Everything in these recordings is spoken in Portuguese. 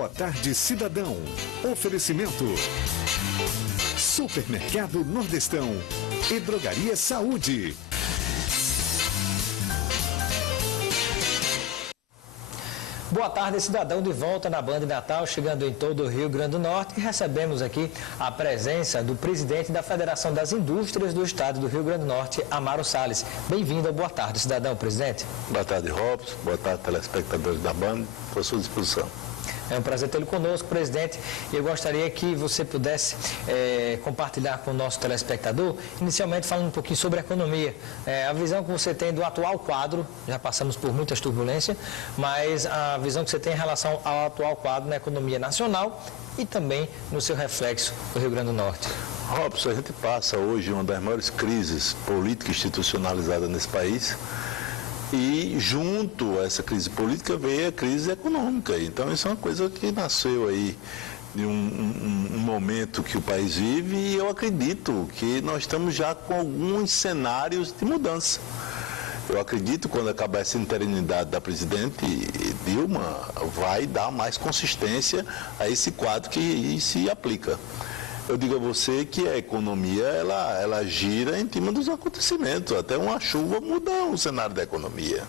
Boa Tarde, Cidadão. Oferecimento: Supermercado Nordestão e Drogaria Saúde. Boa tarde, cidadão, de volta na Band Natal, chegando em todo o Rio Grande do Norte, e recebemos aqui a presença do presidente da Federação das Indústrias do Estado do Rio Grande do Norte, Amaro Salles. Bem-vindo ao Boa Tarde, cidadão, presidente. Boa tarde, Robson. Boa tarde, telespectadores da Band. Estou à sua disposição. É um prazer tê-lo conosco, presidente. Eu gostaria que você pudesse compartilhar com o nosso telespectador, inicialmente falando um pouquinho sobre a economia. A visão que você tem do atual quadro, já passamos por muitas turbulências, mas a visão que você tem em relação ao atual quadro na economia nacional e também no seu reflexo do Rio Grande do Norte. Robson, a gente passa hoje uma das maiores crises políticas institucionalizadas nesse país. E junto a essa crise política veio a crise econômica. Então isso é uma coisa que nasceu aí de um momento que o país vive, e eu acredito que nós estamos já com alguns cenários de mudança. Eu acredito que quando acabar essa interinidade da presidente Dilma, vai dar mais consistência a esse quadro que se aplica. Eu digo a você que a economia, ela gira em cima dos acontecimentos. Até uma chuva muda o cenário da economia.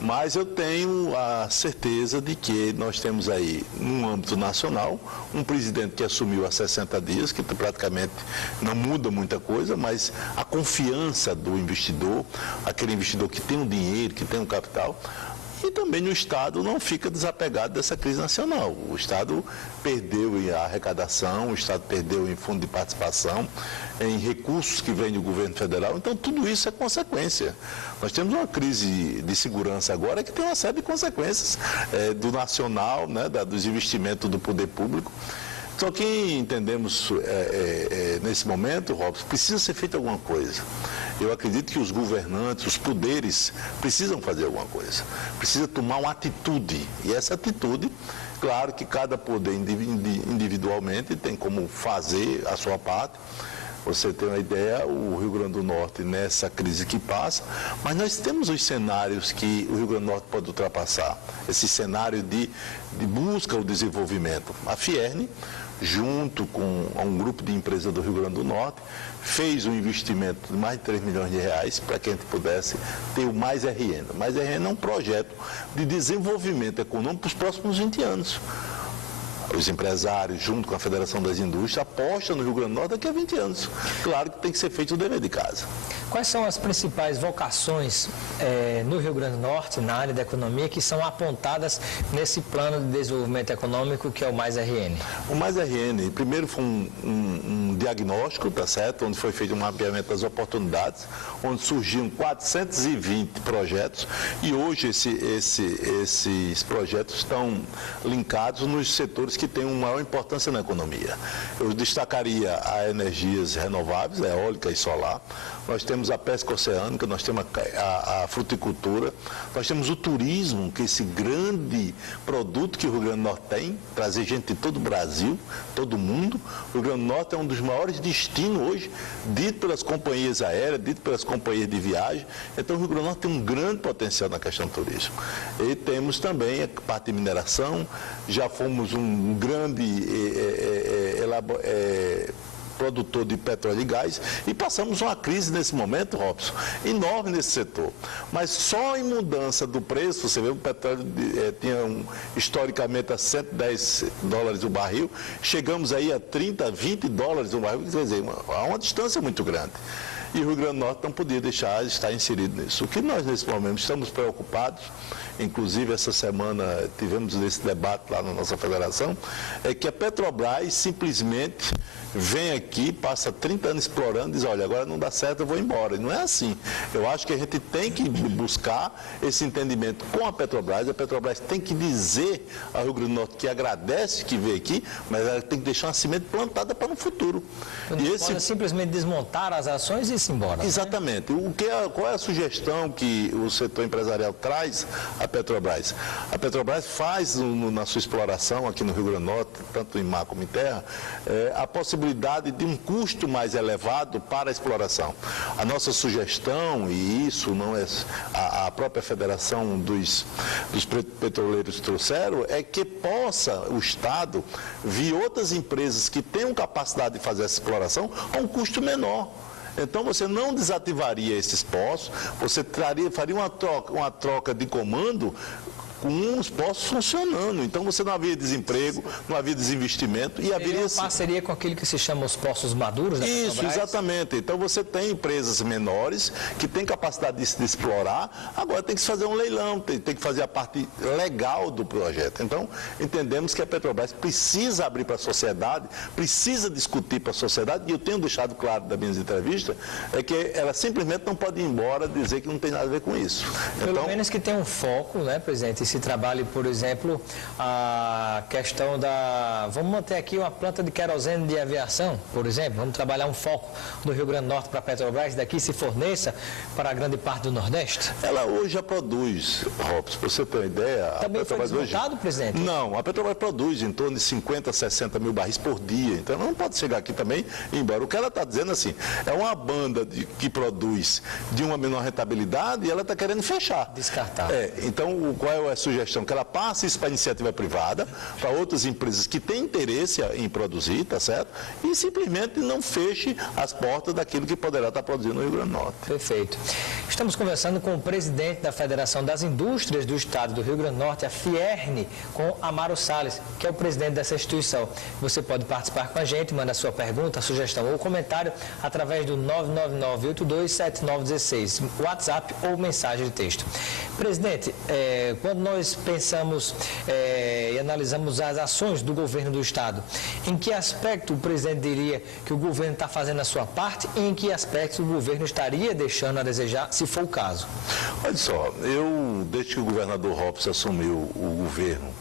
Mas eu tenho a certeza de que nós temos aí, no âmbito nacional, um presidente que assumiu há 60 dias, que praticamente não muda muita coisa, mas a confiança do investidor, aquele investidor que tem um dinheiro, que tem um capital. E também no Estado não fica desapegado dessa crise nacional. O Estado perdeu em arrecadação, o Estado perdeu em fundo de participação, em recursos que vêm do governo federal. Então, tudo isso é consequência. Nós temos uma crise de segurança agora que tem uma série de consequências do nacional, né, dos investimentos do poder público. Só que entendemos nesse momento, Robson, precisa ser feita alguma coisa. Eu acredito que os governantes, os poderes, precisam fazer alguma coisa. Precisa tomar uma atitude. E essa atitude, claro que cada poder individualmente tem como fazer a sua parte. Você tem uma ideia, o Rio Grande do Norte nessa crise que passa, mas nós temos os cenários que o Rio Grande do Norte pode ultrapassar. Esse cenário de busca ao desenvolvimento. A Fierne, junto com um grupo de empresas do Rio Grande do Norte, fez um investimento de mais de 3 milhões de reais para que a gente pudesse ter o Mais RN. O Mais RN é um projeto de desenvolvimento econômico para os próximos 20 anos. Os empresários, junto com a Federação das Indústrias, apostam no Rio Grande do Norte daqui a 20 anos. Claro que tem que ser feito o dever de casa. Quais são as principais vocações no Rio Grande do Norte, na área da economia, que são apontadas nesse plano de desenvolvimento econômico que é o Mais RN? O Mais RN, primeiro foi um diagnóstico, tá certo? Onde foi feito um mapeamento das oportunidades, onde surgiram 420 projetos, e hoje esses projetos estão linkados nos setores que têm uma maior importância na economia. Eu destacaria a energias renováveis, a eólica e solar. Nós temos a pesca oceânica, nós temos a fruticultura, nós temos o turismo, que é esse grande produto que o Rio Grande do Norte tem, trazer gente de todo o Brasil, todo o mundo. O Rio Grande do Norte é um dos maiores destinos hoje, dito pelas companhias aéreas, dito pelas companhias de viagem. Então o Rio Grande do Norte tem um grande potencial na questão do turismo. E temos também a parte de mineração, já fomos um grande produtor de petróleo e gás, e passamos uma crise nesse momento, Robson, enorme nesse setor. Mas só em mudança do preço, você vê, o petróleo tinha historicamente a $110 o barril, chegamos aí a 30, 20 dólares o barril, quer dizer, há uma distância muito grande. E o Rio Grande do Norte não podia deixar de estar inserido nisso. O que nós, nesse momento, estamos preocupados, inclusive essa semana tivemos esse debate lá na nossa federação, é que a Petrobras simplesmente vem aqui, passa 30 anos explorando, diz, olha, agora não dá certo, eu vou embora. E não é assim. Eu acho que a gente tem que buscar esse entendimento com a Petrobras tem que dizer ao Rio Grande do Norte que agradece que veio aqui, mas ela tem que deixar uma semente plantada para o futuro. E esse... pode simplesmente desmontar as ações e ir embora. Exatamente. Né? Qual é a sugestão que o setor empresarial traz a Petrobras? A Petrobras faz na sua exploração aqui no Rio Grande do Norte, tanto em mar como em terra, a possibilidade de um custo mais elevado para a exploração. A nossa sugestão, e isso não é a própria Federação dos Petroleiros trouxeram, é que possa o Estado vir outras empresas que tenham capacidade de fazer essa exploração a um custo menor. Então você não desativaria esses poços, você faria uma troca de comando com os postos funcionando. Então você não havia desemprego, não havia desinvestimento e haveria uma parceria com aquilo que se chama os postos maduros da Isso, Petrobras. Exatamente. Então você tem empresas menores que têm capacidade de explorar, agora tem que se fazer um leilão, tem que fazer a parte legal do projeto. Então entendemos que a Petrobras precisa abrir para a sociedade, precisa discutir para a sociedade, e eu tenho deixado claro das minhas entrevistas, é que ela simplesmente não pode ir embora dizer que não tem nada a ver com isso. Pelo menos que tenha um foco, né, presidente? Se trabalhe, por exemplo, a questão da... Vamos manter aqui uma planta de querosene de aviação, por exemplo. Vamos trabalhar um foco do Rio Grande do Norte para a Petrobras, daqui se forneça para a grande parte do Nordeste? Ela hoje já produz, Robson, para você ter uma ideia... Também foi desmontado, presidente? Não, a Petrobras produz em torno de 50, 60 mil barris por dia. Então ela não pode chegar aqui também e ir embora. O que ela está dizendo assim, é uma banda que produz de uma menor rentabilidade e ela está querendo fechar. Descartar. Então qual é a sugestão? Que ela passe isso para a iniciativa privada, para outras empresas que têm interesse em produzir, tá certo? E simplesmente não feche as portas daquilo que poderá estar produzindo no Rio Grande do Norte. Perfeito. Estamos conversando com o presidente da Federação das Indústrias do Estado do Rio Grande do Norte, a FIERN, com Amaro Salles, que é o presidente dessa instituição. Você pode participar com a gente, manda sua pergunta, sugestão ou comentário através do 999-827916, WhatsApp ou mensagem de texto. Presidente, quando nós pensamos e analisamos as ações do governo do Estado, em que aspecto o presidente diria que o governo está fazendo a sua parte e em que aspecto o governo estaria deixando a desejar, se for o caso? Olha só, desde que o governador Robson assumiu o governo,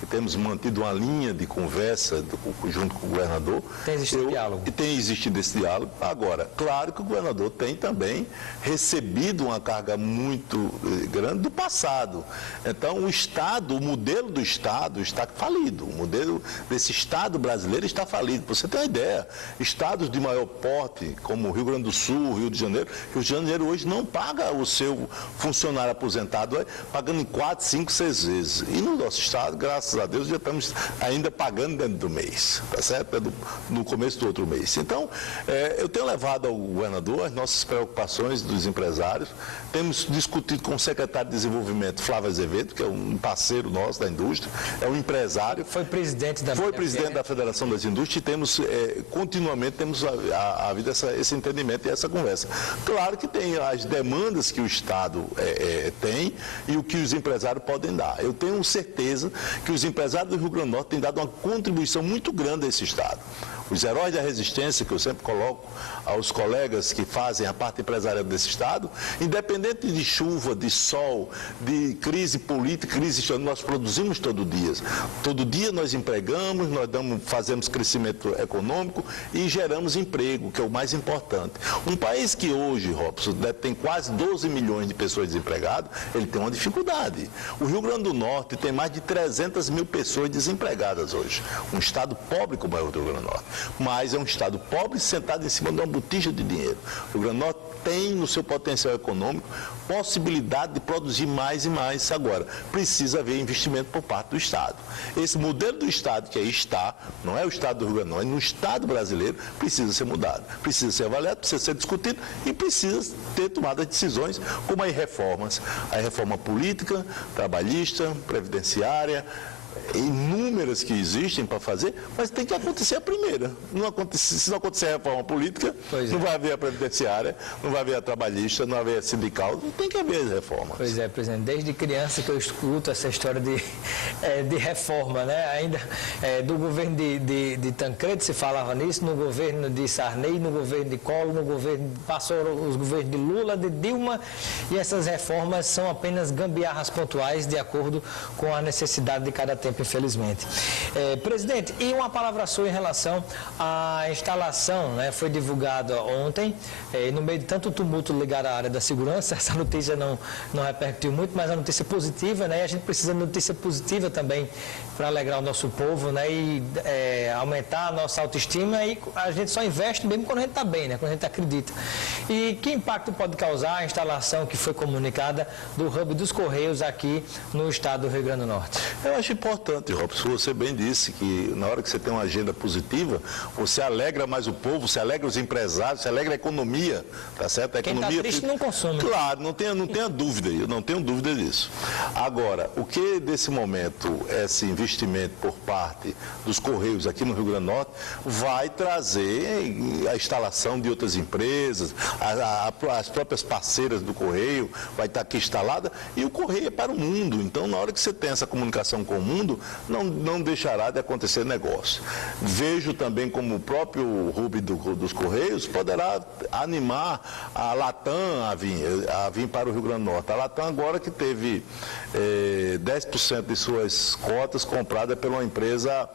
que temos mantido uma linha de conversa junto com o governador. Tem existido diálogo? E tem existido esse diálogo. Agora, claro que o governador tem também recebido uma carga muito grande do passado. Então, o Estado, o modelo do Estado está falido. O modelo desse Estado brasileiro está falido. Para você ter uma ideia, estados de maior porte, como o Rio Grande do Sul, Rio de Janeiro, Rio de Janeiro hoje não paga o seu funcionário aposentado, pagando em 4, 5, 6 vezes. E no nosso Estado, graças a Deus, já estamos ainda pagando dentro do mês, tá certo? No começo do outro mês. Então, eu tenho levado ao governador as nossas preocupações dos empresários, temos discutido com o secretário de Desenvolvimento, Flávio Azevedo, que é um parceiro nosso da indústria, é um empresário. Foi presidente da Federação das Indústrias e temos, continuamente, temos havido esse entendimento e essa conversa. Claro que tem as demandas que o Estado tem e o que os empresários podem dar. Eu tenho certeza que os empresários do Rio Grande do Norte têm dado uma contribuição muito grande a esse Estado. Os heróis da resistência, que eu sempre coloco aos colegas que fazem a parte empresarial desse Estado, independente de chuva, de sol, de crise política, crise econômica, nós produzimos todo dia. Todo dia nós empregamos, fazemos crescimento econômico e geramos emprego, que é o mais importante. Um país que hoje, Robson, tem quase 12 milhões de pessoas desempregadas, ele tem uma dificuldade. O Rio Grande do Norte tem mais de 300 mil pessoas desempregadas hoje. Um Estado pobre como é o Rio Grande do Norte. Mas é um Estado pobre sentado em cima de uma botija de dinheiro. O Rio Grande do Norte tem no seu potencial econômico possibilidade de produzir mais e mais. Agora, precisa haver investimento por parte do Estado. Esse modelo do Estado que aí está, não é o Estado do Rio Grande do Norte, no Estado brasileiro, precisa ser mudado, precisa ser avaliado, precisa ser discutido e precisa ter tomado decisões como as reformas. A reforma política, trabalhista, previdenciária, inúmeras que existem para fazer, mas tem que acontecer a primeira. Se não acontecer a reforma política, não vai haver a previdenciária, não vai haver a trabalhista, não vai haver a sindical, não tem que haver as reformas. Pois é, presidente, desde criança que eu escuto essa história de reforma, né? Ainda do governo de Tancredo se falava nisso, no governo de Sarney, no governo de Collor, passou os governos de Lula, de Dilma, e essas reformas são apenas gambiarras pontuais de acordo com a necessidade de cada tempo, infelizmente. Presidente, e uma palavra sua em relação à instalação, né? Foi divulgada ontem, no meio de tanto tumulto ligado à área da segurança, essa notícia não repercutiu muito, mas a notícia positiva, né? E a gente precisa de notícia positiva também para alegrar o nosso povo, né? E aumentar a nossa autoestima, e a gente só investe mesmo quando a gente está bem, né? Quando a gente acredita. E que impacto pode causar a instalação que foi comunicada do hub dos Correios aqui no estado do Rio Grande do Norte? Eu acho importante, Robson, você bem disse que na hora que você tem uma agenda positiva, você alegra mais o povo, você alegra os empresários, você alegra a economia, tá certo? A economia, quem está triste não consome. Claro, não tenha dúvida, eu não tenho dúvida disso. Agora, o que desse momento, esse investimento por parte dos Correios aqui no Rio Grande do Norte, vai trazer a instalação de outras empresas, as próprias parceiras do Correio, vai estar aqui instalada, e o Correio é para o mundo. Então, na hora que você tem essa comunicação com o mundo, não deixará de acontecer negócio. Vejo também como o próprio hub dos Correios poderá animar a Latam a vir para o Rio Grande do Norte. A Latam agora que teve 10% de suas cotas compradas por uma empresa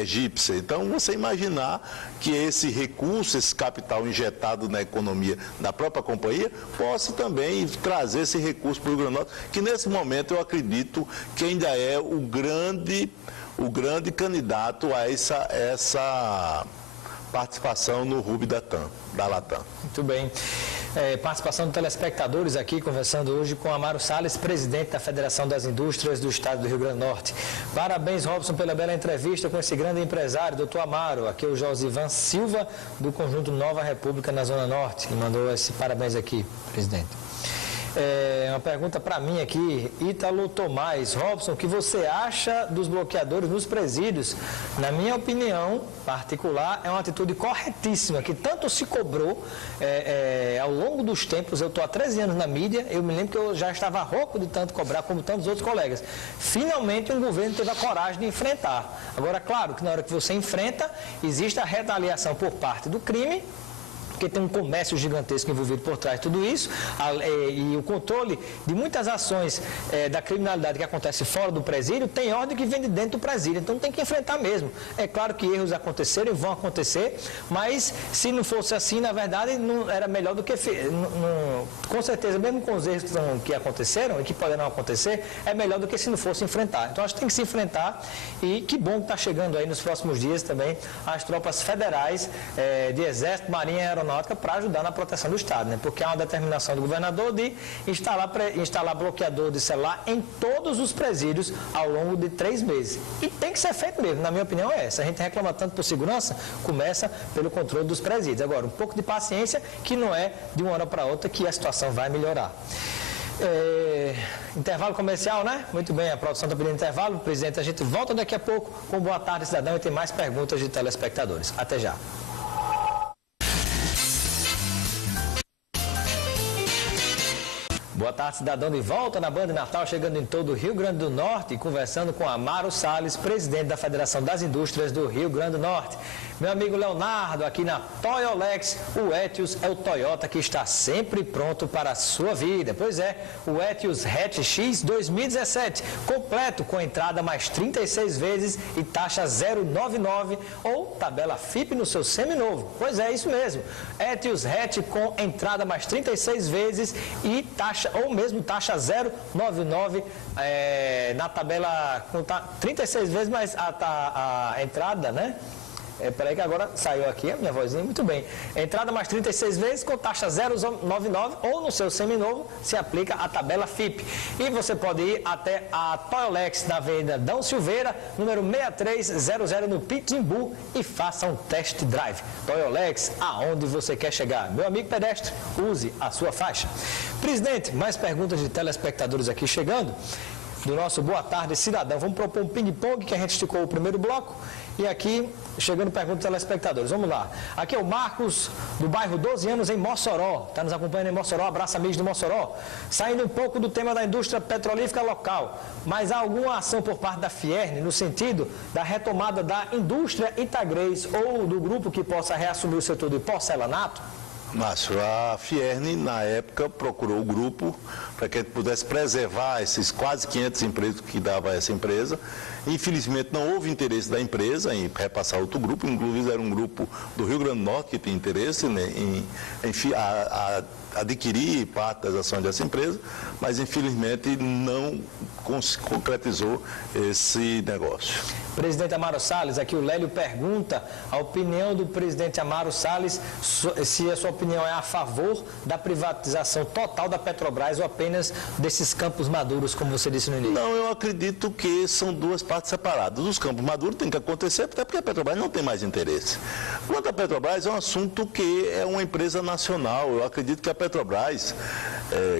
egípcia. Então, você imaginar que esse recurso, esse capital injetado na economia da própria companhia, possa também trazer esse recurso para o Rio Grande do Norte, que nesse momento eu acredito que ainda é o grande candidato a essa participação no hub da Latam. Muito bem. Participação de telespectadores aqui, conversando hoje com Amaro Salles, presidente da Federação das Indústrias do Estado do Rio Grande do Norte. Parabéns, Robson, pela bela entrevista com esse grande empresário, doutor Amaro. Aqui é o Josivan Silva, do Conjunto Nova República, na Zona Norte, que mandou esse parabéns aqui, presidente. Uma pergunta para mim aqui, Ítalo Tomás. Robson, o que você acha dos bloqueadores nos presídios? Na minha opinião particular, é uma atitude corretíssima, que tanto se cobrou ao longo dos tempos. Eu estou há 13 anos na mídia, eu me lembro que eu já estava rouco de tanto cobrar, como tantos outros colegas. Finalmente, um governo teve a coragem de enfrentar. Agora, claro que na hora que você enfrenta, existe a retaliação por parte do crime, porque tem um comércio gigantesco envolvido por trás de tudo isso, e o controle de muitas ações da criminalidade que acontece fora do presídio, tem ordem que vem de dentro do presídio, então tem que enfrentar mesmo. É claro que erros aconteceram e vão acontecer, mas se não fosse assim, na verdade, não era melhor do que... com certeza, mesmo com os erros que aconteceram e que poderão acontecer, é melhor do que se não fosse enfrentar. Então, acho que tem que se enfrentar, e que bom que está chegando aí nos próximos dias também as tropas federais de Exército, Marinha e Aeronáutica para ajudar na proteção do Estado, né? Porque há uma determinação do governador de instalar bloqueador de celular em todos os presídios ao longo de 3 meses. E tem que ser feito mesmo, na minha opinião é essa. A gente reclama tanto por segurança, começa pelo controle dos presídios. Agora, um pouco de paciência, que não é de uma hora para outra que a situação vai melhorar. Intervalo comercial, né? Muito bem, a produção está pedindo intervalo. Presidente, a gente volta daqui a pouco com Boa Tarde, Cidadão, e tem mais perguntas de telespectadores. Até já. Boa tarde, cidadão, de volta na Band Natal, chegando em todo o Rio Grande do Norte e conversando com Amaro Salles, presidente da Federação das Indústrias do Rio Grande do Norte. Meu amigo Leonardo, aqui na Toyolex, o Etios é o Toyota que está sempre pronto para a sua vida. Pois é, o Etios Hatch X 2017, completo com entrada mais 36 vezes e taxa 0,99 ou tabela FIP no seu seminovo. Pois é, isso mesmo. Etios Hatch com entrada mais 36 vezes e taxa, ou mesmo taxa 0,99 na tabela com 36 vezes, mas a entrada, né? Peraí que agora saiu aqui a minha vozinha, muito bem. Entrada mais 36 vezes com taxa 0,99 ou no seu seminovo se aplica a tabela FIP. E você pode ir até a Toyolex na Avenida Dão Silveira, número 6300 no Pitimbu e faça um test drive. Toyolex, aonde você quer chegar. Meu amigo pedestre, use a sua faixa. Presidente, mais perguntas de telespectadores aqui chegando. Do nosso Boa Tarde, Cidadão. Vamos propor um ping-pong, que a gente esticou o primeiro bloco. E aqui, chegando perguntas de telespectadores. Vamos lá. Aqui é o Marcos, do bairro 12 anos, em Mossoró. Está nos acompanhando em Mossoró. Abraço, amigos de Mossoró. Saindo um pouco do tema da indústria petrolífera local. Mas há alguma ação por parte da Fierne no sentido da retomada da indústria Itagrês ou do grupo que possa reassumir o setor de porcelanato? Márcio, a Fierne, na época, procurou o grupo para que a gente pudesse preservar esses quase 500 empregos que dava essa empresa. Infelizmente, não houve interesse da empresa em repassar outro grupo, inclusive era um grupo do Rio Grande do Norte que tem interesse, né, em adquirir parte das ações dessa empresa, mas infelizmente não concretizou esse negócio. Presidente Amaro Salles, aqui o Lélio pergunta a opinião do presidente Amaro Salles, se a sua opinião é a favor da privatização total da Petrobras ou apenas desses campos maduros, como você disse no início. Não, eu acredito que são duas partes separadas. Os campos maduros tem que acontecer, até porque a Petrobras não tem mais interesse. Quanto à Petrobras, é um assunto que é uma empresa nacional. Eu acredito que a Petrobras,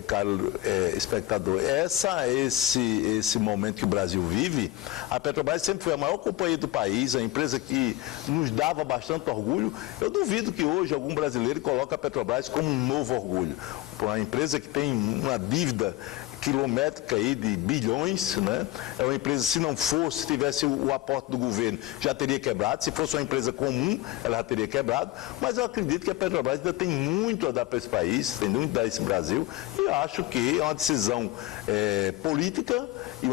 caro espectador, esse momento que o Brasil vive, a Petrobras sempre foi a maior companhia do país, a empresa que nos dava bastante orgulho. Eu duvido que hoje algum brasileiro coloque a Petrobras como um novo orgulho. Uma empresa que tem uma dívida quilométrica aí de bilhões, né? É uma empresa, se não fosse, se tivesse o aporte do governo, já teria quebrado. Se fosse uma empresa comum, ela já teria quebrado. Mas eu acredito que a Petrobras ainda tem muito a dar para esse país, tem muito a dar esse Brasil, e acho que é uma decisão política e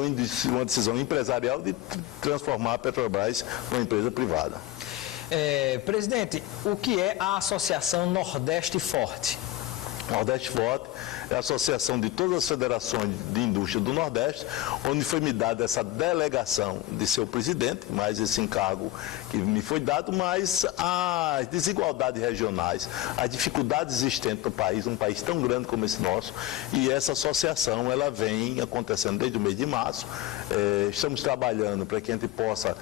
uma decisão empresarial de transformar a Petrobras numa empresa privada. Presidente, o que é a Associação Nordeste Forte? Nordeste Forte é a associação de todas as federações de indústria do Nordeste, onde foi me dada essa delegação de ser o presidente, mais esse encargo que me foi dado, mas as desigualdades regionais, as dificuldades existentes no país, um país tão grande como esse nosso, e essa associação, ela vem acontecendo desde o mês de março. Estamos trabalhando para que a gente possa,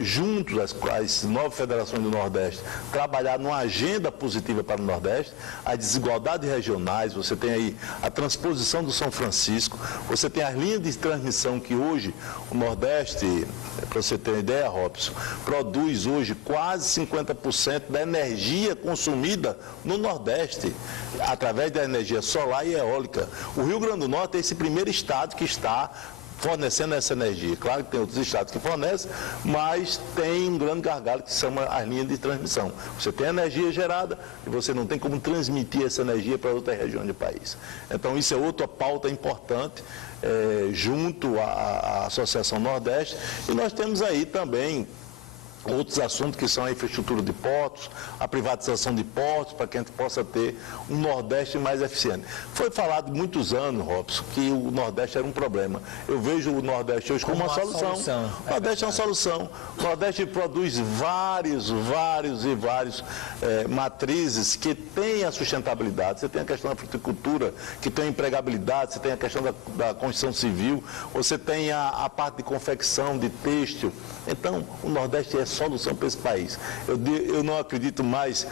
juntos, as 9 federações do Nordeste, trabalhar numa agenda positiva para o Nordeste. As desigualdades regionais, você tem aí a transposição do São Francisco, você tem as linhas de transmissão que hoje o Nordeste, para você ter uma ideia, Robson, produz hoje quase 50% da energia consumida no Nordeste, através da energia solar e eólica. O Rio Grande do Norte é esse primeiro estado que está fornecendo essa energia. Claro que tem outros estados que fornecem, mas tem um grande gargalo que se chama as linhas de transmissão. Você tem energia gerada e você não tem como transmitir essa energia para outra região do país. Então, isso é outra pauta importante, junto à Associação Nordeste. E nós temos aí também outros assuntos que são a infraestrutura de portos, a privatização de portos, para que a gente possa ter um Nordeste mais eficiente. Foi falado muitos anos, Robson, que o Nordeste era um problema. Eu vejo o Nordeste hoje como uma solução. O Nordeste é uma solução. O Nordeste produz vários matrizes que têm a sustentabilidade. Você tem a questão da fruticultura, que tem a empregabilidade, você tem a questão da construção civil, você tem a parte de confecção, de têxtil. Então, o Nordeste é solução para esse país. Eu não acredito mais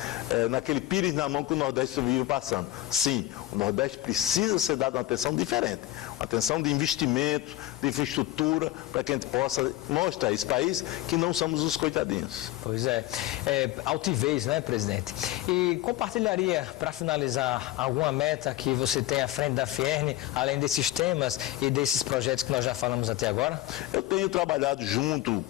naquele pires na mão que o Nordeste vive passando. Sim, o Nordeste precisa ser dado uma atenção diferente, uma atenção de investimento, de infraestrutura, para que a gente possa mostrar a esse país que não somos os coitadinhos. Pois é. Altivez, né, presidente? E compartilharia, para finalizar, alguma meta que você tem à frente da Fierne, além desses temas e desses projetos que nós já falamos até agora? Eu tenho trabalhado junto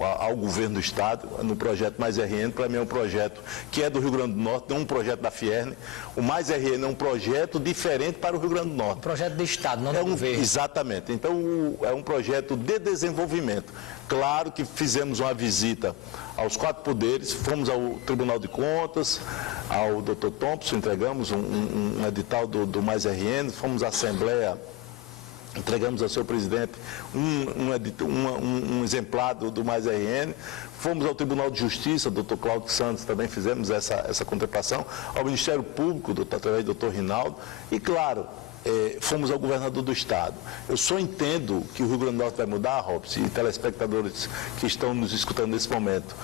ao governo do Estado, no projeto Mais RN. Para mim é um projeto que é do Rio Grande do Norte, não um projeto da Fierne. O Mais RN é um projeto diferente para o Rio Grande do Norte. Um projeto de Estado, não do governo. Exatamente. Então, é um projeto de desenvolvimento. Claro que fizemos uma visita aos 4 poderes, fomos ao Tribunal de Contas, ao Dr. Thompson, entregamos um edital do Mais RN, fomos à Assembleia, entregamos ao seu presidente um exemplar do Mais RN, fomos ao Tribunal de Justiça, Dr. Cláudio Santos, também fizemos essa contemplação, ao Ministério Público, através do Dr. Rinaldo, e claro, fomos ao governador do Estado. Eu só entendo que o Rio Grande do Norte vai mudar, Robson, e telespectadores que estão nos escutando nesse momento,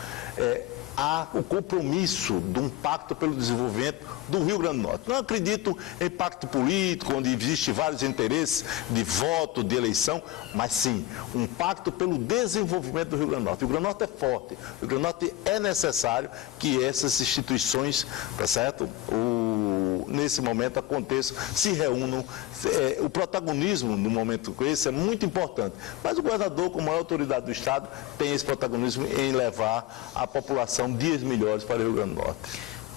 há o compromisso de um pacto pelo desenvolvimento do Rio Grande do Norte. Não acredito em pacto político, onde existem vários interesses de voto, de eleição, mas sim, um pacto pelo desenvolvimento do Rio Grande do Norte. O Rio Grande do Norte é forte, o Rio Grande do Norte é necessário que essas instituições, tá certo? Nesse momento aconteçam, se reúnam. O protagonismo no momento como esse é muito importante, mas o governador, como maior autoridade do Estado, tem esse protagonismo em levar a população dias melhores para o Rio Grande do Norte.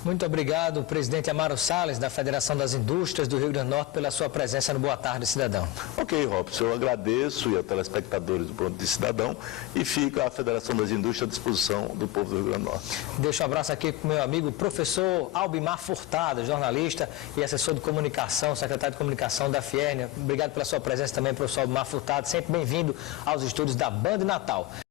Muito obrigado, presidente Amaro Salles, da Federação das Indústrias do Rio Grande do Norte, pela sua presença no Boa Tarde, Cidadão. Ok, Robson, eu agradeço e a telespectadores do Pronto de Cidadão e fica a Federação das Indústrias à disposição do povo do Rio Grande do Norte. Deixo um abraço aqui para o meu amigo professor Albimar Furtado, jornalista e assessor de comunicação, secretário de comunicação da Fiernia. Obrigado pela sua presença também, professor Albimar Furtado, sempre bem-vindo aos estúdios da Band Natal.